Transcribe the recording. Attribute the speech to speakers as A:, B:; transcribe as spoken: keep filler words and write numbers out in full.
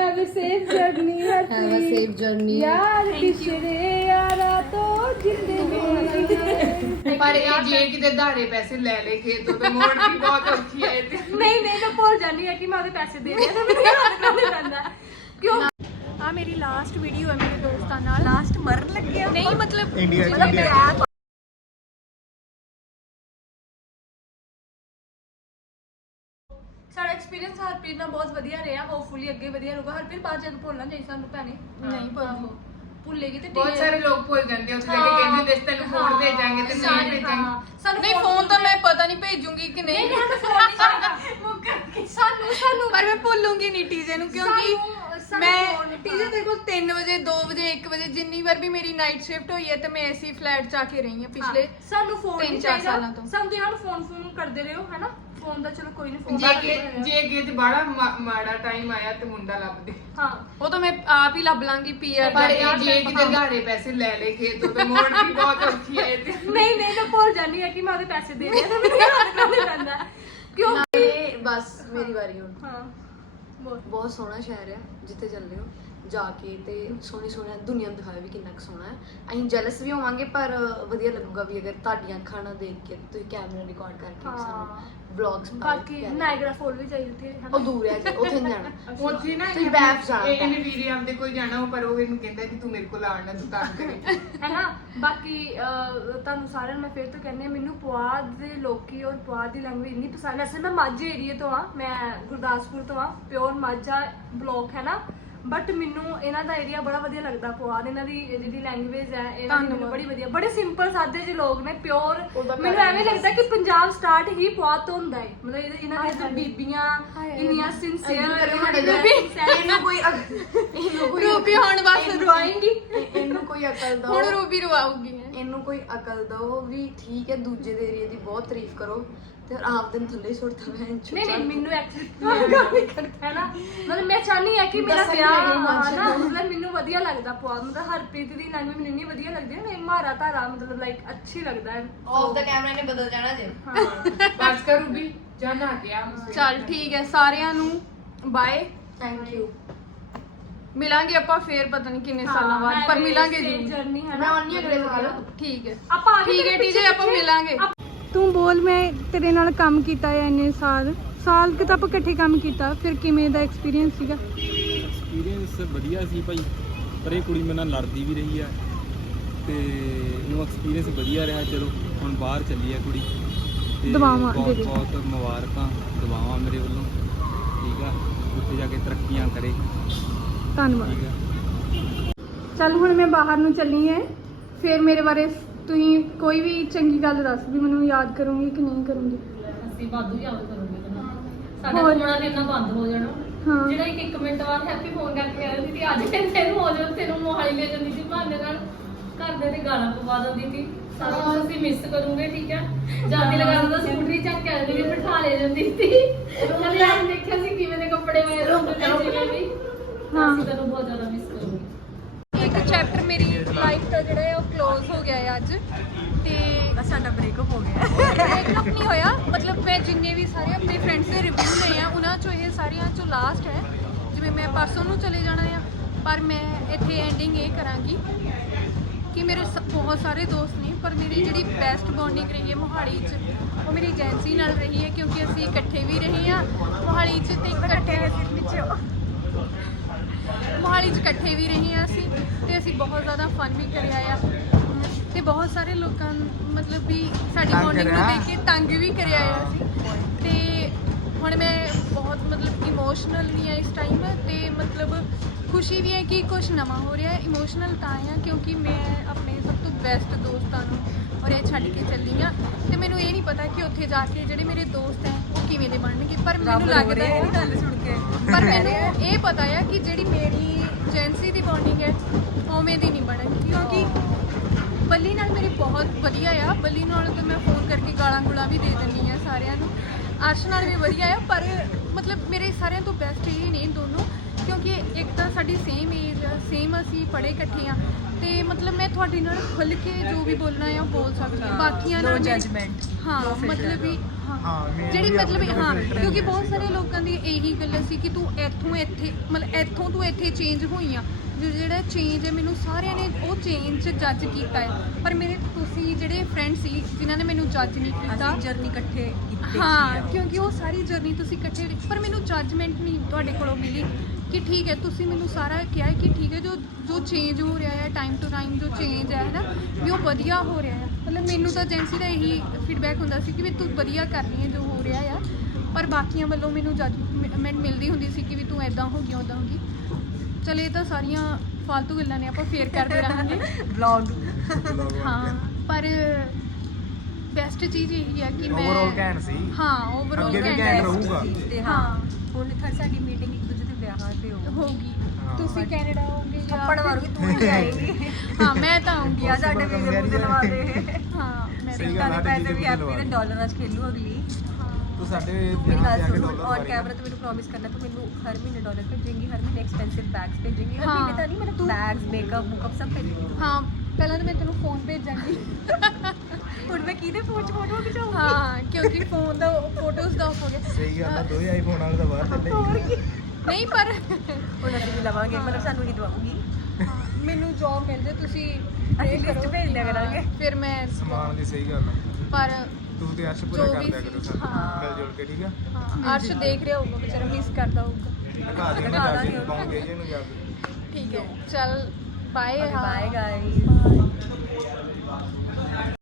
A: Have a safe journey
B: have a safe journey
A: यार पिछड़े यारा तो जिंदगी
C: पर ये जे किते दाड़े पैसे ले लेके तो तो मोड़ भी बहुत औखी है
A: नहीं नहीं मैं भूल जानी है कि मैं ਉਹਦੇ ਪੈਸੇ ਦੇ ਰਿਹਾ ਤਾਂ ਮੈਨੂੰ ਯਾਦ ਕਰਨਾ ਪੈਂਦਾ ਕਿਉਂ ਆ ਮੇਰੀ ਲਾਸਟ ਵੀਡੀਓ ਹੈ ਮੇਰੇ ਦੋਸਤਾਂ ਨਾਲ ਲਾਸਟ ਮਰਨ ਲੱਗੇ ਨਹੀਂ ਮਤਲਬ ਮਤਲਬ ਸਾਡਾ ਐਕਸਪੀਰੀਅੰਸ ਹਰਪ੍ਰੀਤ ਨਾਲ ਬਹੁਤ ਵਧੀਆ ਰਿਹਾ ਹੋਪਫੁਲੀ ਅੱਗੇ ਵਧੀਆ ਰਹੂਗਾ ਹਰਪ੍ਰੀਤ ਬਾਅਦ ਜਦ ਭੁੱਲਣਾ ਚਾਹੀਦਾ ਸਾਨੂੰ ਭੈਣੇ ਨਹੀਂ ਭੁੱਲਦੀ ਭੁੱਲੇਗੀ ਤੇ
C: ਬਹੁਤ ਸਾਰੇ ਲੋਕ ਭੁੱਲ ਜਾਂਦੇ ਉੱਥੇ ਜਾ ਕੇ ਕਹਿੰਦੇ ਦੇਸ ਤੈਨੂੰ ਫੋਨ ਭੇਜਾਂਗੇ ਤੇ ਨਹੀਂ ਭੇਜਾਂਗੇ
A: ਸਾਨੂੰ ਨਹੀਂ ਫੋਨ ਤਾਂ ਮੈਂ ਪਤਾ ਨਹੀਂ ਭੇਜੂਗੀ ਕਿ ਨਹੀਂ ਨਹੀਂ ਫੋਨ ਨਹੀਂ ਚਾਹੀਦਾ ਸਾਨੂੰ ਸਾਨੂੰ
B: ਪਰ ਮੈਂ ਭੁੱਲੂਗੀ ਨਹੀਂ ਟੀਜੇ ਨੂੰ ਕਿਉਂਕਿ ਮੈਂ ਟੀਜੇ ਦੇ ਕੋਲ ਤਿੰਨ ਵਜੇ ਦੋ ਵਜੇ ਇੱਕ ਵਜੇ ਜਿੰਨੀ ਵਾਰ ਵੀ ਮੇਰੀ ਨਾਈਟ ਸ਼ਿਫਟ ਹੋਈ ਹੈ ਤੇ ਮੈਂ ਐਸੀ ਫਲੈਟ ਚ ਆ ਕੇ ਰਹੀ ਹਾਂ ਪਿਛਲੇ
A: ਸਾਨੂੰ ਫੋਨ
B: ਤਿੰਨ
A: ਨਹੀਂ
B: ਚਾਰ
A: ਚਾਹੀਦਾ
B: ਸਾਲਾਂ ਤੋਂ
A: ਸਾਨੂੰ ਯਾਰ ਫੋਨ ਫੋਨ ਕਰਦੇ ਰਹੋ ਹੈਨਾ ਫੋਨ ਦਾ ਚਲੋ ਕੋਈ ਨਹੀਂ ਫੋਨ
C: ਜੇ ਕਿ ਜੇ ਕਿ ਤੇ ਬੜਾ ਮਾੜਾ ਟਾਈਮ ਆਇਆ ਤੇ ਮੁੰਡਾ ਲੱਭਦੇ
A: ਹਾਂ
B: ਉਹ ਤਾਂ ਮੈਂ ਆਪ ਹੀ ਲੱਭ ਲਾਂਗੀ ਪੀਆਰ
C: ਪਰ ਇਹ ਜੇ ਕਿਤੇ ਦਾੜੇ ਪੈਸੇ ਲੈ ਲੇਕੇ ਤੇ ਤੇ ਮੋੜ ਵੀ ਬਹੁਤ ਔਖੀ ਹੈ ਤੇ
A: ਨਹੀਂ ਨਹੀਂ ਮੈਂ ਭੁੱਲ ਜਾਨੀ ਹੈ ਕਿ ਮੈਂ ਉਹਦੇ ਪੈਸੇ ਦੇ ਰਿਹਾ ਤਾਂ ਮੈਨੂੰ ਯਾਦ ਕਰਨਾ ਪੈਂਦਾ ਕਿਉਂ
B: ਬਸ ਮੇਰੀ ਵਾਰੀ ਹੁਣ
A: ਹਾਂ ਬਹੁਤ
B: ਬਹੁਤ ਸੋਹਣਾ ਸ਼ਹਿਰ ਹੈ ਜਿੱਥੇ ਚੱਲੇ ਹੋ ਜਾ ਕੇ ਤੇ ਸੋਹਣੀ ਸੋਹਣੀ ਦੁਨੀਆ ਨੂੰ ਦਿਖਾਇਆ ਵੀ ਕਿੰਨਾ ਕੁ ਸੋਹਣਾ ਹੈ ਅਸੀਂ ਜੈਲਸ ਵੀ ਹੋਵਾਂਗੇ ਪਰ ਵਧੀਆ ਲੱਗੂਗਾ ਵੀ ਅਗਰ ਤੁਹਾਡੀਆਂ ਅੱਖਾਂ ਨਾਲ ਦੇਖ ਕੇ ਤੁਸੀਂ ਕੈਮਰਾ ਰਿਕਾਰਡ ਕਰਕੇ ਵੀ ਸਾਨੂੰ ਵਲੌਗਸ
A: ਬਾਕੀ ਨਾਇਗਰਾ ਫੋਲ ਵੀ ਚਾਹੀਦੀ ਉੱਥੇ ਹੈ
B: ਉਹ ਦੂਰ ਹੈ ਜੀ ਉੱਥੇ ਨਹੀਂ ਜਾਣਾ
C: ਉੱਥੇ ਨਾ
B: ਤੁਸੀਂ ਬੈਠ ਜਾਣਾ
C: ਇਹ ਇਹਨੇ ਵੀਰੇ ਆਪਦੇ ਕੋਈ ਜਾਣਾ ਪਰ ਉਹ ਇਹਨੂੰ ਕਹਿੰਦਾ ਕਿ ਤੂੰ ਮੇਰੇ ਕੋਲ ਆਉਣਾ ਤੂੰ ਕੰਮ ਕਰੇ
A: ਹੈਨਾ ਬਾਕੀ ਤੁਹਾਨੂੰ ਸਾਰਿਆਂ ਨੂੰ ਮੈਂ ਫਿਰ ਤੋਂ ਕਹਿੰਦੀ ਹਾਂ ਮੈਨੂੰ ਪੁਆਧ ਦੇ ਲੋਕੀ ਔਰ ਪੁਆਧ ਦੀ ਲੈਂਗੁਏਜ ਇੰਨੀ ਪਸੰਦ ਹੈ ਅਸਲ ਮੈਂ ਮਾਝੇ ਏਰੀਏ ਤੋਂ ਆ ਮੈਂ ਗੁਰਦਾਸਪੁਰ ਤੋਂ ਆ ਪਿਓਰ ਮਾਝਾ ਬਲੌਕ ਹੈ ਨਾ ਬਟ ਮੈਨੂੰ ਇਹਨਾਂ ਦਾ ਏਰੀਆ ਬੜਾ ਵਧੀਆ ਲੱਗਦਾ ਪੁਆਧ ਇਹਨਾਂ ਦੀ ਜਿਹੜੀ ਲੈਂਗੁਏਜ ਹੈ ਇਹਨਾਂ ਦੀ ਮੈਨੂੰ ਬੜੀ ਵਧੀਆ ਬੜੇ ਸਿੰਪਲ ਸਾਦੇ ਜਿਹੇ ਲੋਕ ਨੇ ਪਿਓਰ ਮੈਨੂੰ ਐਵੇਂ ਲੱਗਦਾ ਕਿ ਪੰਜਾਬ ਸਟਾਰਟ ਹੀ ਪੁਆਧ ਤੋਂ ਹੁੰਦਾ ਹੈ ਮਤਲਬ ਇਹਨਾਂ ਦੀਆਂ ਬੀਬੀਆਂ ਇੰਨੀਆਂ ਸਿੰਸੀਅਰ
B: ਇਹਨੂੰ ਕੋਈ ਇਹਨੂੰ ਕੋਈ
A: ਰੂਬੀ ਹੁਣ ਬਸ ਰਵਾਏਂਗੀ
B: ਇਹਨੂੰ ਕੋਈ ਅਕਲ ਦੋ
A: ਹੁਣ ਰੂਬੀ ਰਵਾਉਗੀ
B: ਇਹਨੂੰ ਕੋਈ ਅਕਲ ਦੋ ਵੀ ਠੀਕ ਹੈ ਦੂਜੇ ਦੇ ਏਰੀਆ ਦੀ ਬਹੁਤ ਤਾਰੀਫ ਕਰੋ ਤੇ ਆਪ ਦਿਨ ਥੱਲੇ ਸੁੱਟਦਾ ਮੈਂ
A: ਨਹੀਂ ਨਹੀਂ ਮੈਨੂੰ ਐਕਚੁਅਲੀ ਕਰਦਾ ਹੈ ਨਾ ਮਤਲਬ ਮੈਂ ਚਾਹਨੀ ਹੈ ਕਿ ਮੇਰਾ ਵਿਆਹ ਹਾਂ ਨਾ ਮਤਲਬ ਮੈਨੂੰ ਵਧੀਆ ਲੱਗਦਾ ਪੁਆਧ ਮਤਲਬ ਹਰਪ੍ਰੀਤ ਦੀ ਲੈਂਗੁਏਜ ਮੈਨੂੰ ਇੰਨੀ ਵਧੀਆ ਲੱਗਦੀ ਹੈ ਨਾ ਮਾਰਾ ਧਾਰਾ ਮਤਲਬ ਲਾਈਕ ਅੱਛੀ ਲੱਗਦਾ ਹੈ
B: ਆਫ ਦਾ ਕੈਮਰਾ ਨੇ ਬਦਲ ਜਾਣਾ ਜੇ
C: ਬਸ ਕਰ ਰੂਬੀ ਜਾਣਾ ਗਿਆ
B: ਚਲ ਠੀਕ ਹੈ ਸਾਰਿਆਂ ਨੂੰ ਬਾਏ ਥੈਂਕ ਯੂ ਮਿਲਾਂਗੇ ਆਪਾਂ ਫੇਰ ਪਤਾ ਨਹੀਂ ਕਿੰਨੇ ਸਾਲਾਂ ਬਾਅਦ ਪਰ ਮਿਲਾਂਗੇ ਜੀ
A: ਜਰਨੀ ਹੈ
B: ਮੈਂ
A: ਨਾ
B: ਆਉਣੀ ਅਗਲੇ ਸਾਲ ਠੀਕ ਹੈ
A: ਆਪਾਂ
B: ਠੀਕ ਹੈ ਟੀਚਰ ਆਪਾਂ ਮਿਲਾਂਗੇ
A: ਤੂੰ ਬੋਲ ਮੈਂ ਤੇਰੇ ਨਾਲ ਕੰਮ ਕੀਤਾ ਹੈ ਇੰਨੇ ਸਾਲ ਸਾਲ ਕਿ ਤਾਂ ਆਪਾਂ ਇਕੱਠੇ ਕੰਮ ਕੀਤਾ ਫਿਰ ਕਿਵੇਂ ਦਾ ਐਕਸਪੀਰੀਅੰਸ ਸੀਗਾ
D: ਐਕਸਪੀਰੀਅੰਸ ਵਧੀਆ ਸੀ ਭਾਈ ਪਰ ਇਹ ਕੁੜੀ ਮੇਰੇ ਨਾਲ ਲੜਦੀ ਵੀ ਰਹੀ ਆ ਤੇ ਉਹਨੂੰ ਐਕਸਪੀਰੀਅੰਸ ਵਧੀਆ ਰਿਹਾ ਚਲੋ ਹੁਣ ਬਾਹਰ ਚੱਲੀ ਆ ਕੁੜੀ ਤੇ
A: ਦੁਆਵਾਂ ਦੇ
D: ਬਹੁਤ
A: ਦੇ।
D: ਬਹੁਤ ਮੁਬਾਰਕਾਂ ਦੁਆਵਾਂ ਮੇਰੇ ਵੱਲੋਂ ਠੀਕ ਆ ਉੱਥੇ ਜਾ ਕੇ ਤਰੱਕੀਆਂ ਕਰੇ
A: ਧੰਨਵਾਦ
D: ਠੀਕ ਆ
A: ਚੱਲ ਹੁਣ ਮੈਂ ਬਾਹਰ ਨੂੰ ਚੱਲੀ ਐ ਫਿਰ ਮੇਰੇ ਬਾਰੇ ਤੁਸੀਂ ਕੋਈ ਵੀ ਚੰਗੀ ਗੱਲ ਦੱਸ ਵੀ ਮੈਨੂੰ ਯਾਦ ਕਰੂੰਗੀ ਕਿ ਨਹੀਂ ਕਰੂੰਗੀ
E: ਅਸੀਂ ਵਾਧੂ ਯਾਦ ਕਰੋਗੇ ਤੁਹਾਨੂੰ ਸਾਡਾ
A: ਹੋਰ।
E: ਫੋਨਾ ਫਿਰਨਾ ਬੰਦ ਹੋ ਜਾਣਾ
A: ਹਾਂ
E: ਜਿਹੜਾ ਇੱਕ ਇੱਕ ਮਿੰਟ ਬਾਅਦ ਹੈਪੀ ਫੋਨ ਕਰਕੇ ਆ ਜਾਂਦੀ ਸੀ ਅੱਜ ਤੈਨੂੰ ਹੋ ਜਾਓ ਤੈਨੂੰ ਮੋਹਾਲੀ ਲੈ ਜਾਂਦੀ ਸੀ ਬਹਾਨੇ ਨਾਲ ਘਰ ਦੇ ਤੇ ਗਾਲਾਂ ਪਵਾ ਦਿੰਦੀ ਸੀ ਸਾਰਾ ਕੁਝ ਅਸੀਂ ਮਿਸ ਕਰੂਗੇ ਠੀਕ ਹੈ ਜਾਂਦੀ ਲਗਾ ਦਿੰਦਾ ਸਕੂਟਰੀ ਚੱਕ ਕੇ ਆ ਜਾਂਦੀ ਸੀ ਬਿਠਾ ਲੈ ਜਾਂਦੀ ਸੀ ਉਹਨਾਂ ਨੇ ਦੇਖਿਆ ਸੀ ਕਿਵੇਂ ਦੇ ਕੱਪੜੇ ਪਾਏ ਰੋਂਦੇ ਜਿਵੇਂ ਵੀ
A: ਹਾਂ।
E: ਅਸੀਂ ਤੈਨੂੰ ਬਹੁਤ ਜ਼ਿਆਦਾ ਮਿਸ ਕਰੂਗੇ
A: ਇੱਕ ਚੈਪਟਰ ਮੇਰੀ ਲਾਈਫ ਦਾ ਜਿਹੜਾ ਹੈ ਉਹ ਕਲੋਜ਼ ਹੋ ਗਿਆ ਹੈ ਅੱਜ ਤੇ
B: ਸਾਡਾ ਬ੍ਰੇਕਅਪ ਹੋ ਗਿਆ
A: ਬ੍ਰੇਕਅਪ ਨਹੀਂ ਹੋਇਆ ਮਤਲਬ ਮੈਂ ਜਿੰਨੇ ਵੀ ਸਾਰੇ ਆਪਣੇ ਫਰੈਂਡਸ ਦੇ ਰਿਵਿਊ ਲਏ ਆ ਉਹਨਾਂ ਚੋਂ ਇਹ ਸਾਰੀਆਂ ਚੋਂ ਲਾਸਟ ਹੈ ਜਿਵੇਂ ਮੈਂ ਪਰਸੋਂ ਨੂੰ ਚਲੇ ਜਾਣਾ ਆ ਪਰ ਮੈਂ ਇੱਥੇ ਐਂਡਿੰਗ ਇਹ ਕਰਾਂਗੀ ਕਿ ਮੇਰੇ ਸ- ਬਹੁਤ ਸਾਰੇ ਦੋਸਤ ਨੇ ਪਰ ਮੇਰੀ ਜਿਹੜੀ ਬੈਸਟ ਬੌਂਡਿੰਗ ਰਹੀ ਹੈ ਮੋਹਾਲੀ 'ਚ ਉਹ ਮੇਰੀ ਏਜੰਸੀ ਨਾਲ ਰਹੀ ਹੈ ਕਿਉਂਕਿ ਅਸੀਂ ਇਕੱਠੇ ਵੀ ਰਹੇ ਹਾਂ ਮੋਹਾਲੀ 'ਚ ਤੇ ਇਕੱਠੇ ਮੋਹਾਲੀ 'ਚ ਇਕੱਠੇ ਵੀ ਰਹੇ ਹਾਂ ਅਸੀਂ ਤੇ ਅਸੀਂ ਬਹੁਤ ਜ਼ਿਆਦਾ ਫਨ ਵੀ ਕਰਿਆ ਆ ਤੇ ਬਹੁਤ ਸਾਰੇ ਲੋਕਾਂ ਨੂੰ ਮਤਲਬ ਵੀ ਸਾਡੀ ਬੌਂਡਿੰਗ ਨੂੰ ਦੇਖ ਕੇ ਤੰਗ ਵੀ ਕਰਿਆ ਆ ਅਸੀਂ ਤੇ ਹੁਣ ਮੈਂ ਬਹੁਤ ਮਤਲਬ ਇਮੋਸ਼ਨਲ ਵੀ ਹਾਂ ਇਸ ਟਾਈਮ ਤੇ ਮਤਲਬ ਖੁਸ਼ੀ ਵੀ ਹੈ ਕਿ ਕੁਝ ਨਵਾਂ ਹੋ ਰਿਹਾ ਹੈ ਇਮੋਸ਼ਨਲ ਤਾਂ ਆ ਕਿਉਂਕਿ ਮੈਂ ਆਪਣੇ ਸਭ ਤੋਂ ਬੈਸਟ ਦੋਸਤਾਂ ਨੂੰ ਔਰ ਇਹ ਛੱਡ ਕੇ ਚੱਲੀ ਆ ਤੇ ਮੈਨੂੰ ਇਹ ਨਹੀਂ ਪਤਾ ਕਿ ਉੱਥੇ ਜਾ ਕੇ ਜਿਹੜੇ ਮੇਰੇ ਦੋਸਤ ਹੈ ਉਹ ਕਿਵੇਂ ਦੇ ਬਣਨਗੇ ਪਰ ਮੈਨੂੰ ਲੱਗਦਾ ਹੈ ਗੱਲ ਸੁਣ ਕੇ ਪਰ ਮੈਨੂੰ ਇਹ ਪਤਾ ਹੈ ਕਿ ਜਿਹੜੀ ਮੇਰੀ ਏਜੰਸੀ ਦੀ ਬੌਂਡਿੰਗ ਹੈ ਉਵੇਂ ਦੀ ਨਹੀਂ ਬਣੇਗੀ ਕਿਉਂਕਿ ਬੱਲੀ ਨਾਲ ਮੇਰੀ ਬਹੁਤ ਵਧੀਆ ਆ ਬੱਲੀ ਨਾਲ ਤਾਂ ਮੈਂ ਫੋਨ ਕਰਕੇ ਗਾਲਾਂ ਗੁਲਾਂ ਵੀ ਦੇ ਦਿੰਦੀ ਆ ਸਾਰਿਆਂ ਨੂੰ ਅਰਸ਼ ਨਾਲ ਵੀ ਵਧੀਆ ਆ ਪਰ ਮਤਲਬ ਮੇਰੇ ਸਾਰਿਆਂ ਤੋਂ ਬੈਸਟ ਇਹ ਨੇ ਦੋਨੋਂ ਕਿਉਂਕਿ ਇੱਕ ਤਾਂ ਸਾਡੀ ਸੇਮ ਏਜ ਆ ਸੇਮ ਅਸੀਂ ਪੜ੍ਹੇ ਇਕੱਠੇ ਆ ਤੇ ਮਤਲਬ ਮੈਂ ਤੁਹਾਡੇ ਨਾਲ ਖੁੱਲ ਕੇ ਜੋ ਵੀ ਬੋਲਣਾ ਆ ਉਹ ਬੋਲ ਸਕਦੀ ਹਾਂ ਬਾਕੀਆਂ ਨਾਲ ਜਜਮੈਂਟ ਹਾਂ ਮਤਲਬ ਵੀ ਹਾਂ ਜਿਹੜੀ ਮਤਲਬ ਹਾਂ ਕਿਉਂਕਿ ਬਹੁਤ ਸਾਰੇ ਲੋਕਾਂ ਦੀ ਇਹੀ ਗੱਲ ਸੀ ਕਿ ਤੂੰ ਇੱਥੋਂ ਇੱਥੇ ਮਤਲਬ ਇੱਥੋਂ ਤੂੰ ਇੱਥੇ ਚੇਂਜ ਹੋਈ ਆ ਜੋ ਜਿਹੜਾ ਚੇਂਜ ਹੈ ਮੈਨੂੰ ਸਾਰਿਆਂ ਨੇ ਉਹ ਚੇਂਜ 'ਚ ਜੱਜ ਕੀਤਾ ਹੈ ਪਰ ਮੇਰੇ ਤੁਸੀਂ ਜਿਹੜੇ ਫਰੈਂਡ ਸੀ ਜਿਨ੍ਹਾਂ ਨੇ ਮੈਨੂੰ ਜੱਜ ਨਹੀਂ ਕੀਤਾ
B: ਜਰਨੀ ਇਕੱਠੇ
A: ਹਾਂ ਕਿਉਂਕਿ ਉਹ ਸਾਰੀ ਜਰਨੀ ਤੁਸੀਂ ਇਕੱਠੇ ਪਰ ਮੈਨੂੰ ਜੱਜਮੈਂਟ ਨਹੀਂ ਤੁਹਾਡੇ ਕੋਲੋਂ ਮਿਲੀ ਕਿ ਠੀਕ ਹੈ ਤੁਸੀਂ ਮੈਨੂੰ ਸਾਰਾ ਕਿਹਾ ਹੈ ਕਿ ਠੀਕ ਹੈ ਜੋ ਜੋ ਚੇਂਜ ਹੋ ਰਿਹਾ ਹੈ ਟਾਈਮ ਟੂ ਟਾਈਮ ਜੋ ਚੇਂਜ ਹੈ ਨਾ ਵੀ ਉਹ ਵਧੀਆ ਹੋ ਰਿਹਾ ਹੈ ਮਤਲਬ ਮੈਨੂੰ ਤਾਂ ਏਜੰਸੀ ਦਾ ਇਹੀ ਫੀਡਬੈਕ ਹੁੰਦਾ ਸੀ ਕਿ ਵੀ ਤੂੰ ਵਧੀਆ ਕਰ ਰਹੀ ਹੈ ਜੋ ਹੋ ਰਿਹਾ ਆ ਪਰ ਬਾਕੀਆਂ ਵੱਲੋਂ ਮੈਨੂੰ ਜੱਜਮੈਂਟ ਮਿਲਦੀ ਹੁੰਦੀ ਸੀ ਕਿ ਵੀ ਤੂੰ ਐਦਾਂ ਹੋ ਗਈ ਉੱਦਾਂ ਹੋ ਗਈ ਚਲ ਇਹ ਤਾਂ ਸਾਰੀਆਂ ਫालतू ਗੱਲਾਂ ਨੇ ਆਪਾਂ ਫੇਰ ਕਰਦੇ ਰਹਾਂਗੇ
B: ਵਲੌਗ
A: ਹਾਂ ਪਰ ਬੈਸਟ ਚੀਜ਼ ਇਹੀ ਆ ਕਿ ਮੈਂ
F: ਓਵਰਆਲ ਘੈਂਟ ਸੀ
A: ਹਾਂ ਓਵਰਆਲ
F: ਅੱਗੇ ਵੀ
A: ਘੈਂਟ
F: ਘੈਂਟ ਰਹੂਗਾ
B: ਤੇ
A: ਹਾਂ
B: ਹੁਣ ਫਿਰ ਸਾਡੀ ਮੀਟਿੰਗ ਇੱਕ ਦੂਜੇ ਦੇ ਵਿਆਹਾਂ ਤੇ ਹੋ
A: ਹੋਗੀ
F: ਹਾਂ।
A: ਤੁਸੀਂ ਕੈਨੇਡਾ ਆਓਗੇ ਜਾਂ
B: ਥੱਪੜ ਮਾਰੂਗੀ ਤੂੰ ਹੀ ਜਾਏਗੀ
A: ਹਾਂ ਮੈਂ ਤਾਂ ਆਉਂਗੀ
B: ਆ ਸਾਡੇ ਵੀਰੇ ਮੂੰਹ ਤੇ ਲਵਾ ਦੇ
A: ਹਾਂ ਮੈਂ
F: ਸਹੀ
B: ਤਾਂ
F: ਗੱਲ
B: ਦੇ
F: ਆ,
B: ਪੈਸੇ ਵੀ
F: ਸਾਡੇ
B: ਹੈਪੀ ਦੇ ਡਾਲਰਾਂ 'ਚ ਖੇਲੂ ਅਗਲੀ
F: ਤੂੰ ਸਾਡੇ
B: ਮੇਰੀ
F: ਵਿਆਹ
B: ਗੱਲ
F: ਤੇ ਆ ਕੇ
B: ਸੁਣ
F: ਡਾਲਰ
B: ਔਨ
F: ਮਾਰੀ
B: ਕੈਮਰਾ ਤੂੰ ਮੈਨੂੰ ਪ੍ਰੋਮਿਸ ਕਰਨਾ ਤੂੰ ਮੈਨੂੰ ਹਰ ਮਹੀਨੇ ਡਾਲਰ ਭੇਜੇਂਗੀ ਹਰ ਮਹੀਨੇ ਐਕਸਪੈਂਸਿਵ ਬੈਗਸ ਭੇਜੇਂਗੀ ਹਰ
A: ਹਾਂ।
B: ਮਹੀਨੇ ਤਾਂ ਨਹੀਂ ਮੈਨੂੰ ਬੈਗਸ ਮੇਕਅਪ ਮੁਕਅਪ ਸਭ ਭੇਜੇਂਗੀ
A: ਹਾਂ ਪਹਿਲਾਂ ਤਾਂ ਮੈਂ ਤੈਨੂੰ ਫੋਨ ਭੇਜਾਂਗੀ
B: ਹੁਣ ਮੈਂ ਕਿਹਦੇ ਫੋਨ 'ਚ ਫੋਟੋ ਖਿਚਾਉਂਗੀ
A: ਹਾਂ ਕਿਉਂਕਿ ਫੋਨ ਦਾ ਫੋਟੋਜ਼ ਦਾ off ਹੋ ਗਿਆ
F: ਸਹੀ ਗੱਲ ਆ ਦੋਵੇਂ ਆਈਫੋਨ ਵਾਲੇ ਤਾਂ ਬਾਹਰ ਚੱਲੇ
A: ਨਹੀਂ ਪਰ
B: ਹੁਣ ਅਸੀਂ ਵੀ ਲਵਾਂਗੇ ਮਤਲਬ ਸਾਨੂੰ ਹੀ ਦਵਾਉਂਗੀ
A: ਮੈਨੂੰ ਜੌਬ ਮਿਲ ਜੇ ਤੁਸੀਂ
B: ਅਸੀਂ
A: ਇਹ
B: list
A: ਕਰੋ।
B: ਭੇਜ ਦਿਆ ਕਰਾਂਗੇ।
A: ਹਾਂ, ਫਿਰ ਮੈਂ
F: ਸਮਾਨ ਦੀ ਸਹੀ ਗੱਲ ਆ
A: ਪਰ
F: ਤੂੰ ਤੇ ਅਰਸ਼ ਪੂਰਾ
A: ਜੋ
F: ਕਰ
A: ਵੀ
F: ਦਿਆ ਕਰੋ
A: ਸੀ,
F: ਸਾਨੂੰ
A: ਹਾਂ।
F: ਮਿਲ ਜੁਲ ਕੇ ਠੀਕ ਆ
A: ਹਾਂ ਅਰਸ਼ ਦੇਖ ਰਿਹਾ ਹੋਊਗਾ ਵਿਚਾਰਾ ਮਿਸ ਕਰਦਾ ਹੋਊਗਾ
F: ਦਿਖਾ ਦੇ
B: ਦਿਖਾ
F: ਜਾ
B: ਦਾਂਗੇ
F: ਕੇ
B: ਉਹਨੂੰ।
F: ਪਾਉਂਗੇ ਜੇ ਨੂੰ ਜਾ ਕੇ
A: ਠੀਕ ਹੈ ਚੱਲ ਬਾਏ
B: ਬਾਏ ਗਾਇਸ